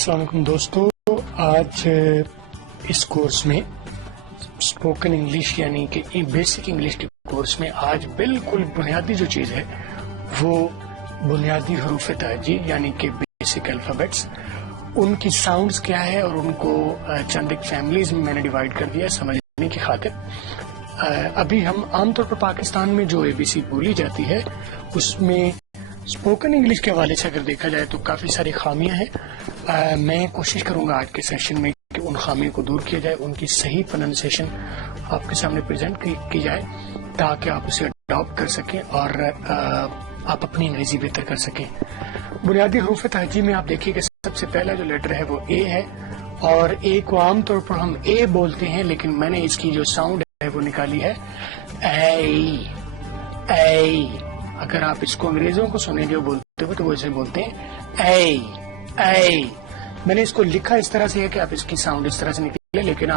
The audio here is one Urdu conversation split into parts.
السلام علیکم دوستو، آج اس کورس میں اسپوکن انگلش یعنی کہ بیسک انگلش کے کورس میں آج بالکل بنیادی جو چیز ہے وہ بنیادی حروف تہجی یعنی کہ بیسک الفابیٹس، ان کی ساؤنڈز کیا ہے اور ان کو چند ایک فیملیز میں نے ڈیوائیڈ کر دیا سمجھنے کی خاطر۔ ابھی ہم عام طور پر پاکستان میں جو ABC بولی جاتی ہے اس میں اسپوکن انگلش کے حوالے سے اگر دیکھا جائے تو کافی ساری خامیاں ہیں۔ میں کوشش کروں گا آج کے سیشن میں کہ ان خامیوں کو دور کیا جائے، ان کی صحیح پروننسیشن آپ کے سامنے پریزنٹ کی جائے تاکہ آپ اسے اڈاپٹ کر سکیں اور آپ اپنی انگریزی بہتر کر سکیں۔ بنیادی حروف تہجی میں آپ دیکھیے کہ سب سے پہلا جو لیٹر ہے وہ اے ہے، اور اے کو عام طور پر ہم اے بولتے ہیں، لیکن میں نے اس کی جو ساؤنڈ ہے وہ نکالی ہے اے اے۔ اگر آپ اس کو انگریزوں کو سنیں جو بولتے ہو تو وہ اسے بولتے ہیں اے اے۔ میں نے اس کو لکھا اس طرح سے ہے کہ آپ اس کی ساؤنڈ اس طرح سے نکلے، لیکن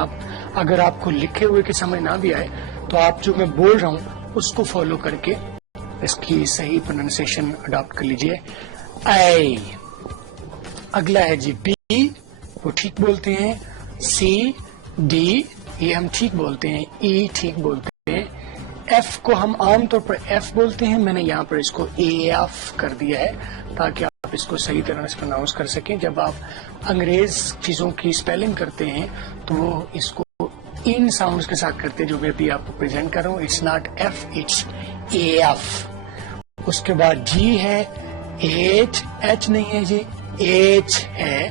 اگر آپ کو لکھے ہوئے کی سمجھ نہ بھی آئے تو آپ جو میں بول رہا ہوں اس کو فالو کر کے اس کی صحیح پروننسیشن اڈاپٹ کر لیجئے، اے۔ اگلا ہے جی بی، وہ ٹھیک بولتے ہیں، سی ڈی یہ ہم ٹھیک بولتے ہیں، ای ٹھیک بولتے ہیں، ایف کو ہم عام طور پر ایف بولتے ہیں، میں نے یہاں پر اس کو اے ایف کر دیا ہے تاکہ آپ اس کو صحیح طرح سے پروناؤنس کر سکیں۔ جب آپ انگریز چیزوں کی اسپیلنگ کرتے ہیں تو وہ اس کو ان ساؤنڈز کے ساتھ کرتے ہیں جو میں ابھی آپ کو پریزنٹ کر رہا ہوں، it's not F it's A F. اس کے بعد جی ہے، ایچ نہیں ہے جی، ایچ ہے۔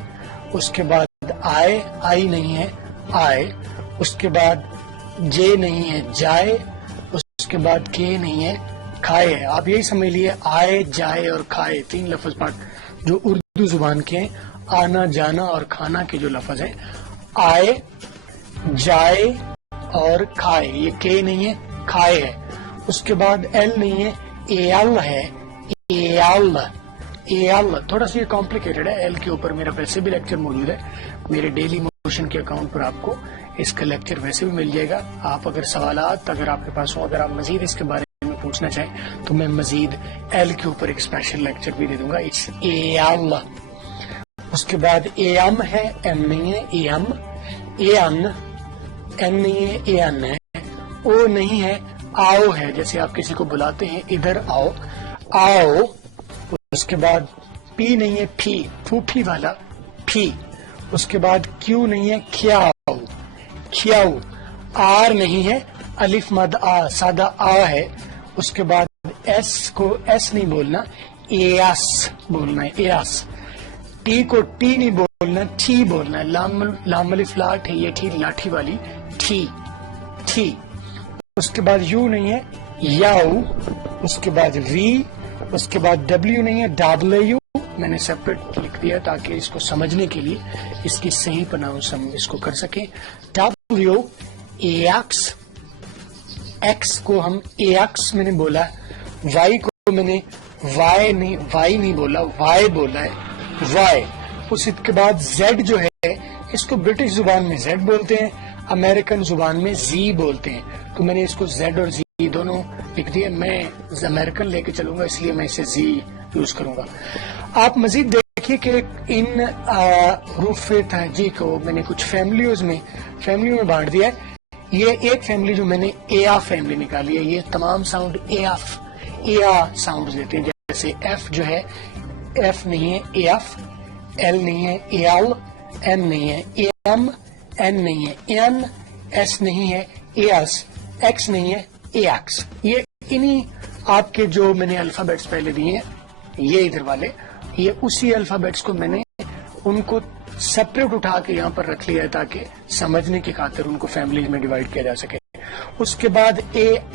اس کے بعد آئی نہیں ہے، آئے۔ اس کے بعد جے نہیں ہے، جائے۔ اس کے بعد کے نہیں ہے، کھائے ہے۔ آپ یہی سمجھ لیے آئے جائے اور کھائے تین لفظ پارٹ جو اردو زبان کے ہیں، آنا جانا اور کھانا کے جو لفظ ہیں، آئے جائے اور کھائے، یہ کے نہیں ہے، کھائے ہے۔ اس کے بعد ایل نہیں ہے، ایل ہے، ایل تھوڑا سا یہ کمپلیکیٹڈ ہے، ایل کے اوپر میرا ویسے بھی لیکچر موجود ہے میرے ڈیلی موشن کے اکاؤنٹ پر، آپ کو اس کا لیکچر ویسے بھی مل جائے گا۔ آپ اگر سوالات اگر آپ کے پاس ہوں، اگر آپ مزید اس کے بارے میں پوچھنا چاہیں تو میں مزید ایل کے اوپر ایک اسپیشل لیکچر بھی دے دوں گا، اٹس ایل۔ اس کے بعد اے ایم ہے، ایم نہیں ہے، A M, A N, N نہیں ہے، اے این ہے، او نہیں ہے، آؤ ہے، جیسے آپ کسی کو بلاتے ہیں ادھر آؤ، آؤ۔ اس کے بعد پی نہیں ہے، پھی، پھوپھی والا پھی۔ اس کے بعد کیو نہیں ہے، کھیاؤ، کھیاؤ۔ آر نہیں ہے، الف مد آ، سادہ آ ہے۔ اس کے بعد ایس کو ایس نہیں بولنا، ایاس بولنا ہے، ایاس۔ ٹی کو ٹی نہیں بولنا، ٹھی بولنا ہے، لام الف لاٹ ہے، یہ ٹھی لاٹھی والی ٹھی، ٹھی۔ اس کے بعد یو نہیں ہے، یاؤ۔ اس کے بعد وی۔ اس کے بعد ڈبلیو نہیں ہے، ڈبلیو۔ میں نے سیپریٹ لکھ دیا تاکہ اس کو سمجھنے کے لیے اس کی صحیح پروننس ہم اس کو کر سکیں، ڈبلیو، ایکس، ایکس کو ہم ایکس میں نے بولا، وائی کو میں نے وائی نہیں بولا، وائی بولا ہے، وائی۔ اس کے بعد زیڈ جو ہے اس کو برٹش زبان میں زیڈ بولتے ہیں، امریکن زبان میں زی بولتے ہیں، تو میں نے اس کو زیڈ اور زی دونوں لکھ دیا۔ میں امریکن لے کے چلوں گا اس لیے میں اسے زی یوز کروں گا۔ آپ مزید دیکھیے کہ ان حروف تہجی کو میں نے کچھ فیملیوں میں بانٹ دیا ہے۔ یہ ایک فیملی جو میں نے اے فیملی نکالی ہے، یہ تمام ساؤنڈ اے ساؤنڈ لیتے ہیں، جیسے ایف جو ہے، ایف نہیں ہے، اے ایف، ایل نہیں ہے، اے ایل، این نہیں ہے، اے ایم، این نہیں ہے، این، ایس نہیں ہے، اے ایس، ایکس نہیں ہے، اے ایکس۔ یہ انہی آپ کے جو میں نے الفابیٹس پہلے دیے ہیں، یہ ادھر والے، یہ اسی الفابیٹس کو میں نے ان کو سیپریٹ اٹھا کے یہاں پر رکھ لیا ہے تاکہ سمجھنے کی خاطر ان کو فیملیز میں ڈیوائیڈ کیا جا سکے۔ اس کے بعد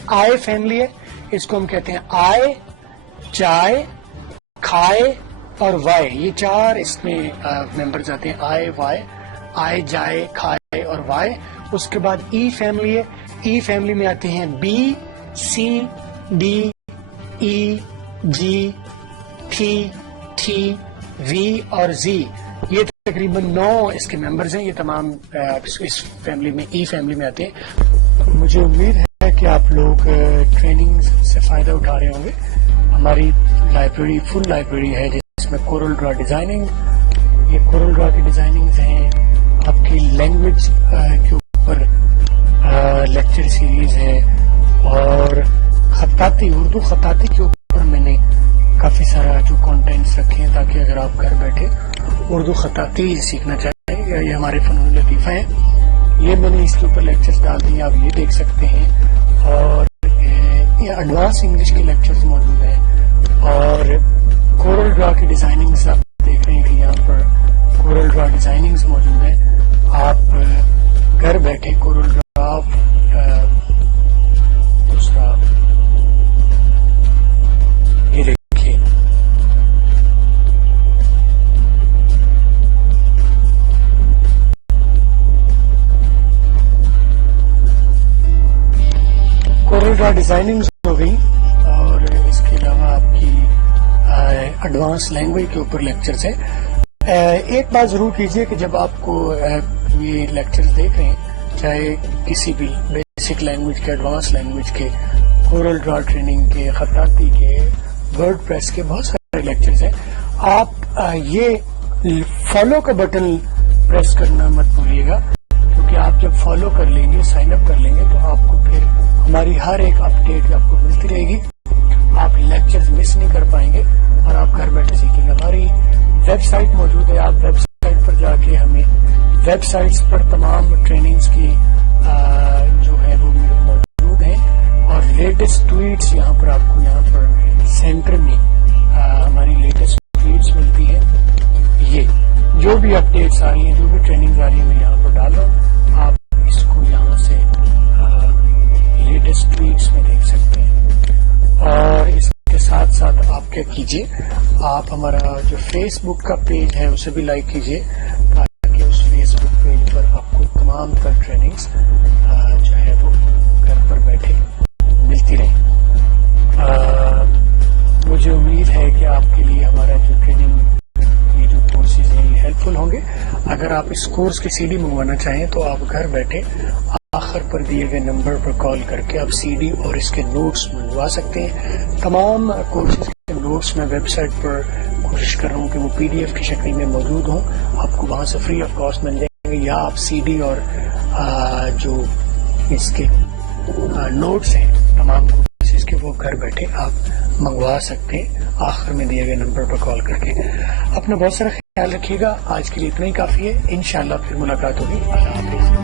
آئے فیملی ہے، اس کو ہم کہتے ہیں آئے، جائے، کھائے اور وائے، یہ چار اس میں ممبرز آتے ہیں، آئے، وائے، آئے جائے کھائے اور وائے۔ اس کے بعد ای فیملی ہے، ای فیملی میں آتے ہیں بی، سی، ڈی، ای، جی، پھی، ٹھی، وی اور زی۔ یہ تقریباً 9 اس کے ممبرز ہیں، یہ تمام اس فیملی میں ای فیملی میں آتے ہیں۔ مجھے امید ہے کہ آپ لوگ ٹریننگ سے فائدہ اٹھا رہے ہوں گے۔ ہماری لائبریری فل لائبریری ہے جس میں کورل ڈرا ڈیزائننگ، یہ کورل ڈرا کی ڈیزائننگز ہیں، آپ کی لینگویج کے اوپر لیکچر سیریز ہے، اور خطاطی، اردو خطاطی کے اوپر میں نے کافی سارا جو کانٹینٹس رکھے ہیں تاکہ اگر آپ گھر بیٹھے اردو خطاطی سیکھنا چاہیں، یہ ہمارے فنون لطیفہ ہیں، یہ میں نے اس کے اوپر لیکچرز ڈال دیے، آپ یہ دیکھ سکتے ہیں، اور یہ ایڈوانس انگلش کے لیکچرز موجود ہیں، اور کورل ڈرا کی ڈیزائننگز آپ دیکھ رہے ہیں کہ یہاں پر کورل ڈرا ڈیزائننگز موجود ہیں، آپ گھر بیٹھے کورل ڈرا دوسرا یہ دیکھیے، کورل ڈرا ڈیزائننگز ہو گئی، اور اس کے علاوہ آپ کی ایڈوانس لینگویج کے اوپر لیکچرز ہیں۔ ایک بات ضرور کیجئے کہ جب آپ کو یہ لیکچرز دیکھ رہے ہیں، چاہے کسی بھی بیسک لینگویج کے، ایڈوانس لینگویج کے، کورل ڈرا ٹریننگ کے، خطاطی کے، ورڈ پریس کے، بہت سارے لیکچرز ہیں، آپ یہ فالو کا بٹن پریس کرنا مت بھولیے گا، کیونکہ آپ جب فالو کر لیں گے، سائن اپ کر لیں گے، تو آپ کو پھر ہماری ہر ایک اپڈیٹ آپ کو ملتی رہے گی، آپ لیکچرز مس نہیں کر پائیں گے، اور آپ گھر بیٹھے سیکھیں گے۔ ہماری ویب سائٹ موجود ہے، آپ ویب سائٹ پر جا کے ہمیں ویب سائٹس پر تمام ٹریننگز کی جو ہے وہ موجود ہیں، اور لیٹسٹ ٹویٹس یہاں پر آپ کو یہاں پر سینٹر میں ہماری لیٹسٹ ٹویٹس ملتی ہیں، یہ جو بھی اپڈیٹس آ رہی ہیں، جو بھی ٹریننگز آ رہی ہیں، میں یہاں پر ڈال رہا ہوں، آپ اس کو یہاں سے لیٹسٹ ٹویٹس میں دیکھ سکتے ہیں۔ اور اس کے ساتھ ساتھ آپ کیا کیجئے، آپ ہمارا جو فیس بک کا پیج ہے اسے بھی لائک کیجئے، تاکہ اس فیس بک پیج پر آپ کو تمام تر ٹریننگز جو ہے وہ گھر پر بیٹھے ملتی رہیں۔ مجھے امید ہے کہ آپ کے لیے ہمارا جو ٹریننگ یہ جو کورسز ہیں یہ ہیلپ فل ہوں گے۔ اگر آپ اس کورس کی CD منگوانا چاہیں تو آپ گھر بیٹھے آخر پر دیے گئے نمبر پر کال کر کے آپ CD اور اس کے نوٹس منگوا سکتے ہیں۔ تمام کورسز کے نوٹس میں ویب سائٹ پر کوشش کر رہا ہوں کہ وہ PDF کی شکل میں موجود ہوں، آپ کو وہاں سے فری آف کاسٹ مل جائیں گے، یا آپ CD اور جو اس کے نوٹس ہیں تمام کورسز کے وہ گھر بیٹھے آپ منگوا سکتے ہیں آخر میں دیے گئے نمبر پر کال کر کے۔ اپنا بہت سارا خیال رکھیے گا، آج کے لیے اتنا ہی کافی ہے، انشاءاللہ پھر ملاقات ہوگی، اللہ حافظ۔